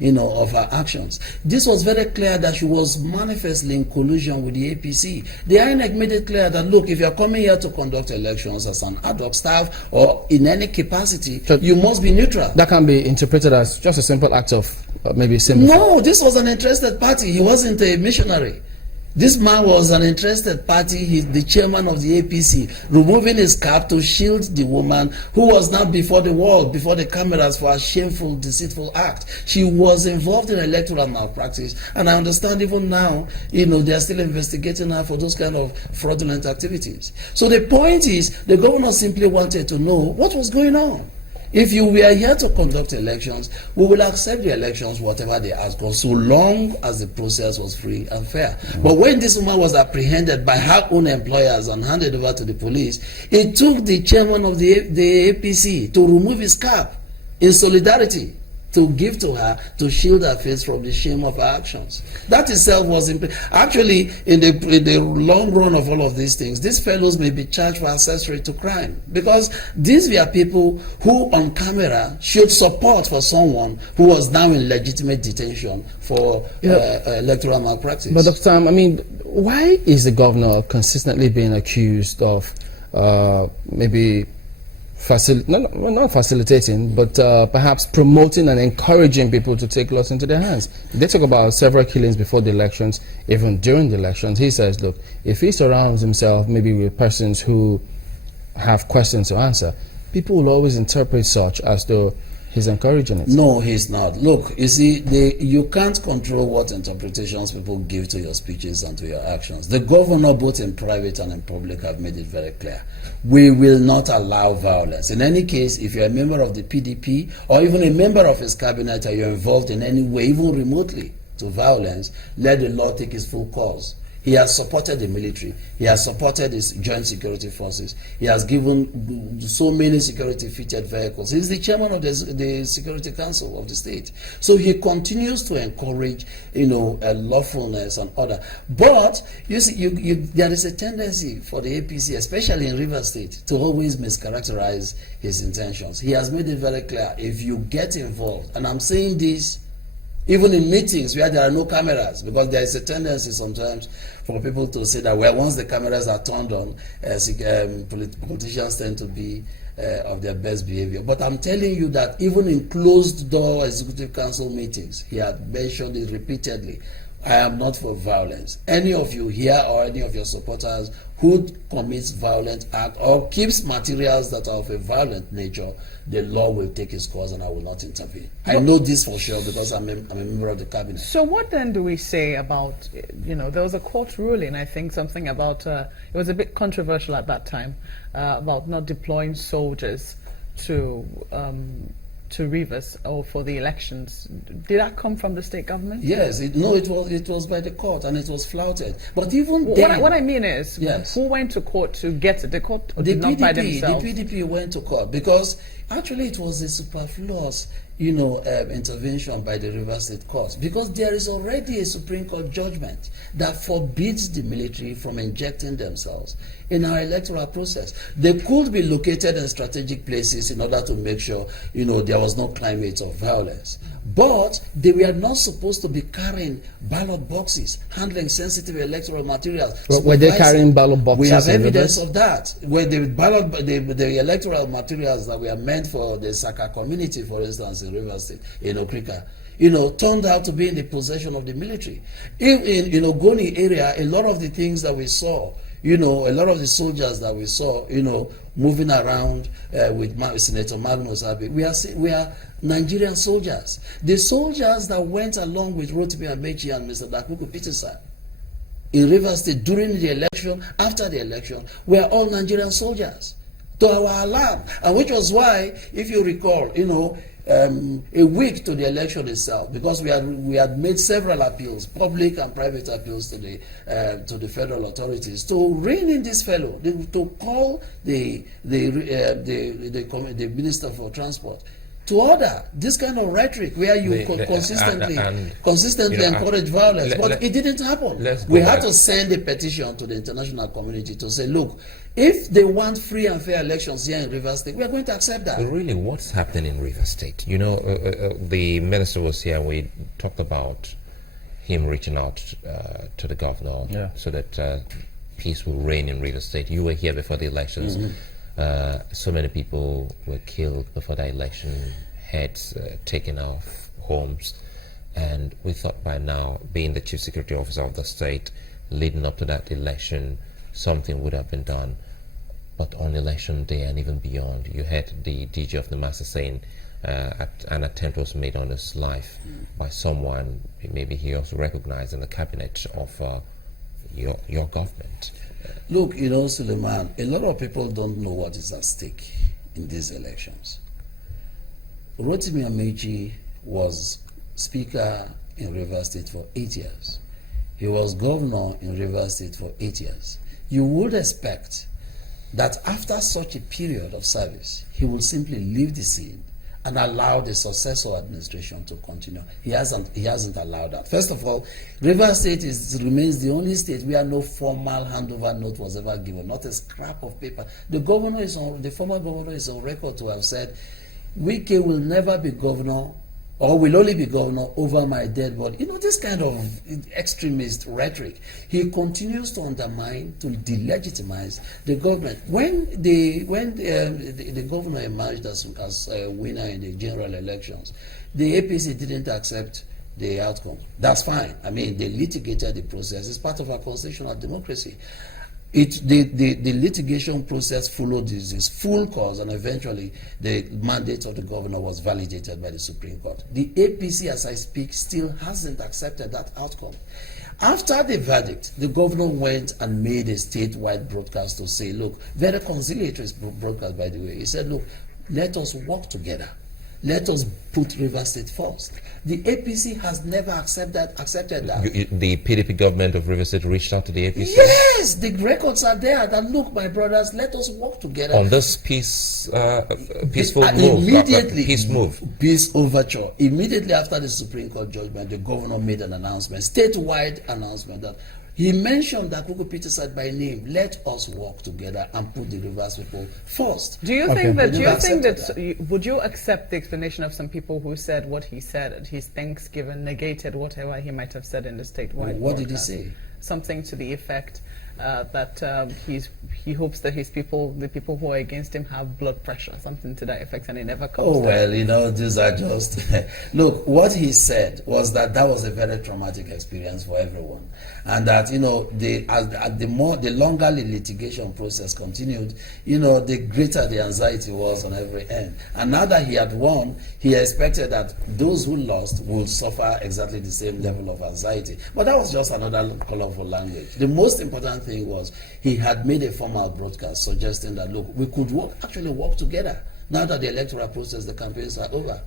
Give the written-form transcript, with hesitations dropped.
of her actions. This was very clear that she was manifestly in collusion with the APC. The INEC made it clear that, look, if you're coming here to conduct elections as an ad hoc staff or in any capacity, so you must be neutral. That can be interpreted as just a simple act of maybe sympathy. No, this was an interested party. He wasn't a missionary. This man was an interested party. He's the chairman of the APC, removing his cap to shield the woman who was now before the world, before the cameras, for a shameful, deceitful act. She was involved in electoral malpractice, and I understand even now, they are still investigating her for those kind of fraudulent activities. So the point is, the governor simply wanted to know what was going on. If you were here to conduct elections, we will accept the elections, whatever they ask us, so long as the process was free and fair. But when this woman was apprehended by her own employers and handed over to the police, it took the chairman of the APC to remove his cap in solidarity, to give to her, to shield her face from the shame of her actions. That itself was actually in the long run of all of these things, these fellows may be charged for accessory to crime, because these were people who on camera showed support for someone who was now in legitimate detention for electoral malpractice. But Dr. Tam, why is the governor consistently being accused of maybe not facilitating, but perhaps promoting and encouraging people to take laws into their hands? They talk about several killings before the elections, even during the elections. He says, look, if he surrounds himself maybe with persons who have questions to answer, people will always interpret such as though he's encouraging it. No, he's not. Look, you see, you can't control what interpretations people give to your speeches and to your actions. The governor, both in private and in public, have made it very clear. We will not allow violence. In any case, if you're a member of the PDP or even a member of his cabinet and you're involved in any way, even remotely, to violence, let the law take its full course. He has supported the military. He has supported his joint security forces. He has given so many security-fitted vehicles. He's the chairman of the Security Council of the state. So he continues to encourage, lawfulness and order. But you see, there is a tendency for the APC, especially in Rivers State, to always mischaracterize his intentions. He has made it very clear: if you get involved, and I'm saying this even in meetings where there are no cameras, because there is a tendency sometimes for people to say that, well, once the cameras are turned on, politicians tend to be of their best behavior. But I'm telling you that even in closed-door Executive Council meetings, he had mentioned it repeatedly: I am not for violence. Any of you here or any of your supporters who commits violent act or keeps materials that are of a violent nature, the law will take its course and I will not intervene. I know this for sure because I'm a member of the cabinet. So what then do we say about, there was a court ruling, I think something about, it was a bit controversial at that time, about not deploying soldiers to Rivers or for the elections. Did that come from the state government? Yes, it was by the court and it was flouted. But even then, what I mean is, yes, who went to court to get it? The court did not by themselves? The PDP went to court because actually it was a superfluous intervention by the Rivers State Court, because there is already a Supreme Court judgment that forbids the military from injecting themselves in our electoral process. They could be located in strategic places in order to make sure, there was no climate of violence. But they were not supposed to be carrying ballot boxes, handling sensitive electoral materials. Well, were they carrying ballot boxes? We have evidence of that. Where the electoral materials that were meant for the Saka community, for instance, in Rivers State, in Okrika, turned out to be in the possession of the military. In Ogoni area, a lot of the things that we saw, a lot of the soldiers that we saw, moving around with Senator Magnus Abe, we are Nigerian soldiers. The soldiers that went along with Rotimi Amechi and Mr. Dakuku Peterson in Rivers State during the election, after the election, were all Nigerian soldiers, to our alarm. And which was why, if you recall, a week to the election itself, because we had made several appeals, public and private appeals to the federal authorities to rein in this fellow, to call the Minister for Transport to order this kind of rhetoric where you consistently encourage violence. But it didn't happen. We had to send a petition to the international community to say, look, If they want free and fair elections here in Rivers State, we are going to accept that. But really, what's happening in Rivers State? You know, the minister was here. We talked about him reaching out to the governor so that peace will reign in Rivers State. You were here before the elections. So many people were killed before the election, heads taken off, homes. And we thought by now, being the chief security officer of the state, leading up to that election, something would have been done. But on election day and even beyond, you heard the DG of the Master saying an attempt was made on his life by someone, maybe he also recognized in the cabinet of your government. Look, you know, Suleiman, a lot of people don't know what is at stake in these elections. Rotimi Amechi was Speaker in Rivers State for 8 years. He was governor in Rivers State for 8 years. You would expect that after such a period of service, he will simply leave the scene and allow the successor administration to continue. He hasn't allowed that. First of all, Rivers State remains the only state where no formal handover note was ever given, not a scrap of paper. The former governor is on record to have said, Wike will never be governor or will only be governor over my dead body. You know, this kind of extremist rhetoric. He continues to undermine, to delegitimize the government. When the governor emerged as winner in the general elections, the APC didn't accept the outcome. That's fine. I mean, they litigated the process. It's part of our constitutional democracy. The litigation process followed its full course, and eventually the mandate of the governor was validated by the Supreme Court. The APC, as I speak, still hasn't accepted that outcome. After the verdict, the governor went and made a statewide broadcast to say, look, very conciliatory broadcast, by the way. He said, look, let us work together. Let us put Rivers State first. The APC has never accepted that. The PDP government of Rivers State reached out to the APC? Yes, the records are there that, look, my brothers, let us work together. On this peaceful move, peace overture. Immediately after the Supreme Court judgment, the governor made an announcement, statewide announcement, that he mentioned that Pt.2 said by name, let us work together and put the Rivers people first. Do you think that, would you accept the explanation of some people who said what he said at his Thanksgiving negated whatever he might have said in the statewide What did he broadcast? say? Something to the effect that he hopes that the people who are against him have blood pressure, something to that effect, and it never comes. Oh, well, you know, these are just... Look, what he said was that was a very traumatic experience for everyone. And that, you know, the longer the litigation process continued, you know, the greater the anxiety was on every end. And now that he had won, he expected that those who lost would suffer exactly the same level of anxiety. But that was just another colorful language. The most important thing was he had made a formal broadcast suggesting that, look, we could actually work together now that the electoral process, the campaigns are over.